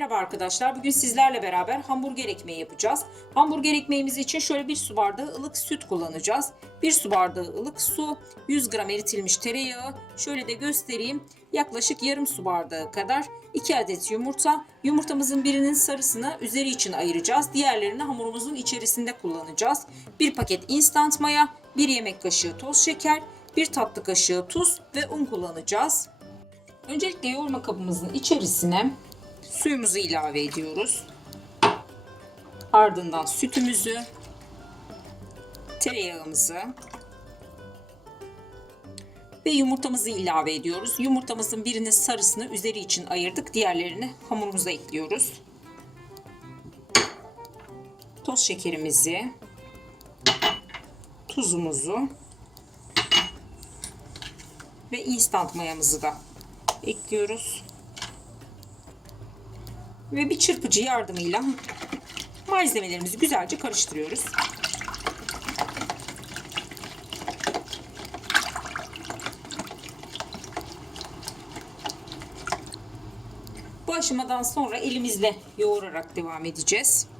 arkadaşlar. Bugün sizlerle beraber hamburger ekmeği yapacağız. Hamburger ekmeğimiz için şöyle bir su bardağı ılık süt kullanacağız. Bir su bardağı ılık su, 100 gram eritilmiş tereyağı, şöyle de göstereyim. Yaklaşık yarım su bardağı kadar 2 adet yumurta. Yumurtamızın birinin sarısını üzeri için ayıracağız. Diğerlerini hamurumuzun içerisinde kullanacağız. Bir paket instant maya, bir yemek kaşığı toz şeker, bir tatlı kaşığı tuz ve un kullanacağız. Öncelikle yoğurma kabımızın içerisine suyumuzu ilave ediyoruz. Ardından sütümüzü, tereyağımızı ve yumurtamızı ilave ediyoruz. Yumurtamızın birinin sarısını üzeri için ayırdık. Diğerlerini hamurumuza ekliyoruz. Toz şekerimizi, tuzumuzu ve instant mayamızı da ekliyoruz. Ve bir çırpıcı yardımıyla malzemelerimizi güzelce karıştırıyoruz. Bu aşamadan sonra elimizle yoğurarak devam edeceğiz.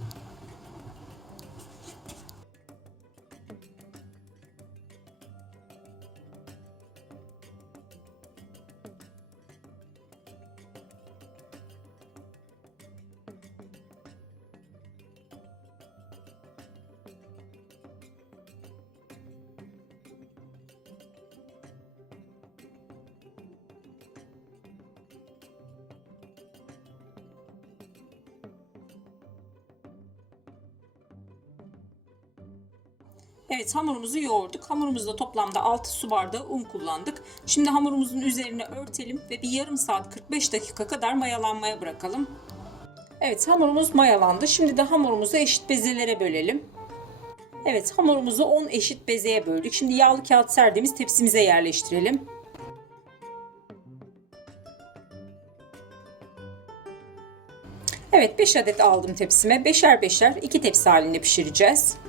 Evet hamurumuzu yoğurduk. Hamurumuzda toplamda 6 su bardağı un kullandık. Şimdi hamurumuzun üzerine örtelim ve bir yarım saat 45 dakika kadar mayalanmaya bırakalım. Evet hamurumuz mayalandı. Şimdi de hamurumuzu eşit bezelere bölelim. Evet hamurumuzu 10 eşit bezeye böldük. Şimdi yağlı kağıt serdiğimiz tepsimize yerleştirelim. Evet 5 adet aldım tepsime. Beşer beşer 2 tepsi halinde pişireceğiz.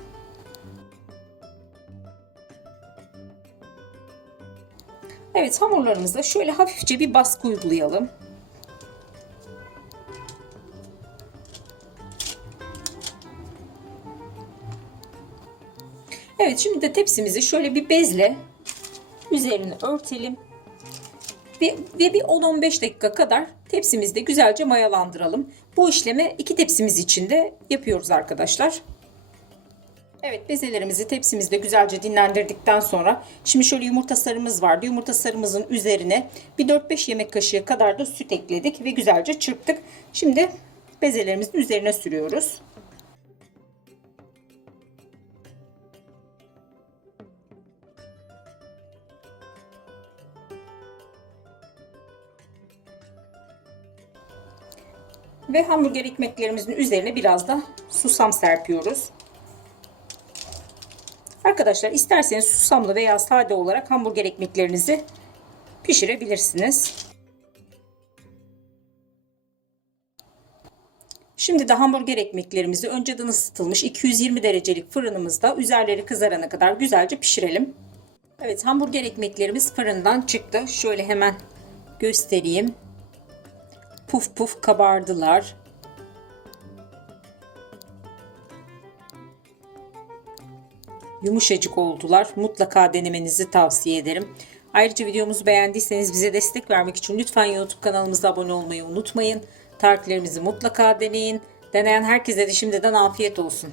Evet hamurlarımıza şöyle hafifçe bir baskı uygulayalım. Evet şimdi de tepsimizi şöyle bir bezle üzerine örtelim. Ve, ve bir 10-15 dakika kadar tepsimizde güzelce mayalandıralım. Bu işlemi iki tepsimiz için de yapıyoruz arkadaşlar. Evet bezelerimizi tepsimizde güzelce dinlendirdikten sonra şimdi şöyle yumurta sarımız vardı. Yumurta sarımızın üzerine bir 4-5 yemek kaşığı kadar da süt ekledik ve güzelce çırptık. Şimdi bezelerimizin üzerine sürüyoruz. Ve hamburger ekmeklerimizin üzerine biraz da susam serpiyoruz. Arkadaşlar isterseniz susamlı veya sade olarak hamburger ekmeklerinizi pişirebilirsiniz. Şimdi de hamburger ekmeklerimizi önceden ısıtılmış 220 derecelik fırınımızda üzerleri kızarana kadar güzelce pişirelim. Evet hamburger ekmeklerimiz fırından çıktı. Şöyle hemen göstereyim. Puf puf kabardılar. Yumuşacık oldular. Mutlaka denemenizi tavsiye ederim. Ayrıca videomuzu beğendiyseniz bize destek vermek için lütfen YouTube kanalımıza abone olmayı unutmayın. Tariflerimizi mutlaka deneyin. Deneyen herkese de şimdiden afiyet olsun.